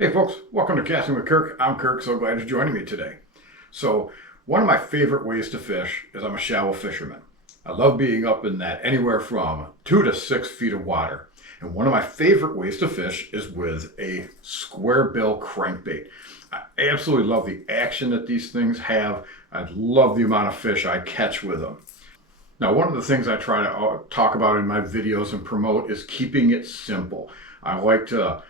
Hey folks, welcome to Casting with Kirk. I'm Kirk, so glad you're joining me today. So one of my favorite ways to fish is I'm a shallow fisherman. I love being up in that anywhere from 2 to 6 feet of water. And one of my favorite ways to fish is with a Squarebill crankbait. I absolutely love the action that these things have. I love the amount of fish I catch with them. Now, one of the things I try to talk about in my videos and promote is keeping it simple. I like to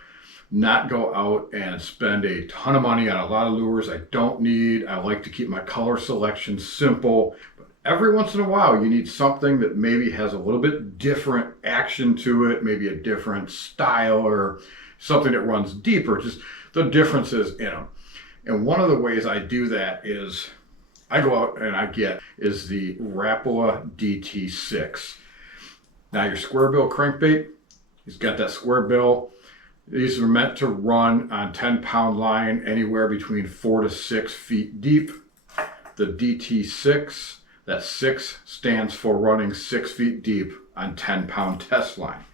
not go out and spend a ton of money on a lot of lures I don't need. I like to keep my color selection simple. But every once in a while, you need something that maybe has a little bit different action to it, maybe a different style or something that runs deeper, just the differences in them. And one of the ways I do that is I go out and I get is the Rapala DT6. Now your Squarebill crankbait, he's got that square bill. These are meant to run on 10-pound line anywhere between 4 to 6 feet deep. The DT6, that 6 stands for running 6 feet deep on 10-pound test line.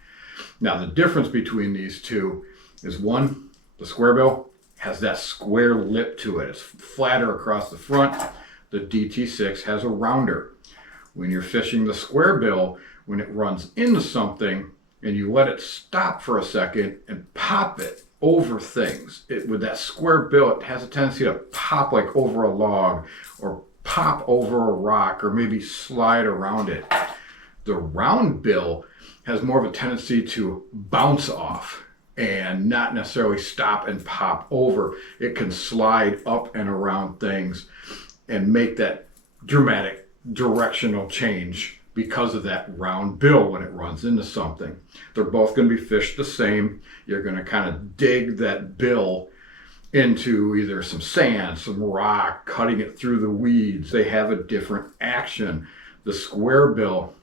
Now the difference between these two is one, the Squarebill has that square lip to it. It's flatter across the front. The DT6 has a rounder. When you're fishing the Squarebill, when it runs into something, and you let it stop for a second and pop it over things. With that square bill, it has a tendency to pop like over a log or pop over a rock or maybe slide around it. The round bill has more of a tendency to bounce off and not necessarily stop and pop over. It can slide up and around things and make that dramatic directional change because of that round bill when it runs into something. They're both going to be fished the same. You're going to kind of dig that bill into either some sand, some rock, cutting it through the weeds. They have a different action. The square bill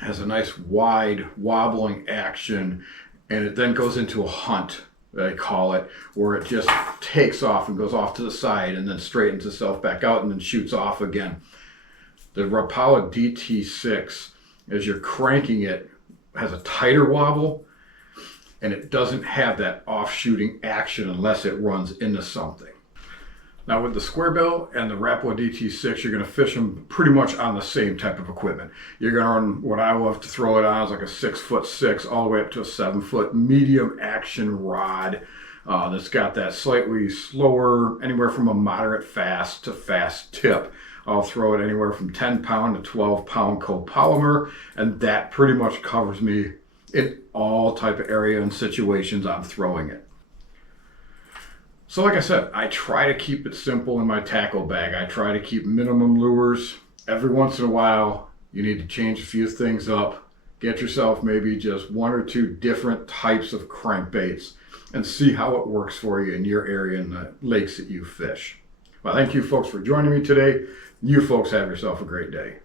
has a nice wide wobbling action, and it then goes into a hunt, they call it, where it just takes off and goes off to the side and then straightens itself back out and then shoots off again. The Rapala DT6, as you're cranking it, has a tighter wobble, and it doesn't have that off-shooting action unless it runs into something. Now with the Squarebill and the Rapala DT6, you're going to fish them pretty much on the same type of equipment. You're going to run what I love to throw it on is like a 6'6" all the way up to a 7-foot medium action rod that's got that slightly slower, anywhere from a moderate fast to fast tip. I'll throw it anywhere from 10-pound to 12-pound copolymer, and that pretty much covers me in all type of area and situations I'm throwing it. So like I said, I try to keep it simple in my tackle bag. I try to keep minimum lures. Every once in a while, you need to change a few things up. Get yourself maybe just 1 or 2 different types of crankbaits and see how it works for you in your area and the lakes that you fish. Well, thank you folks for joining me today. You folks have yourself a great day.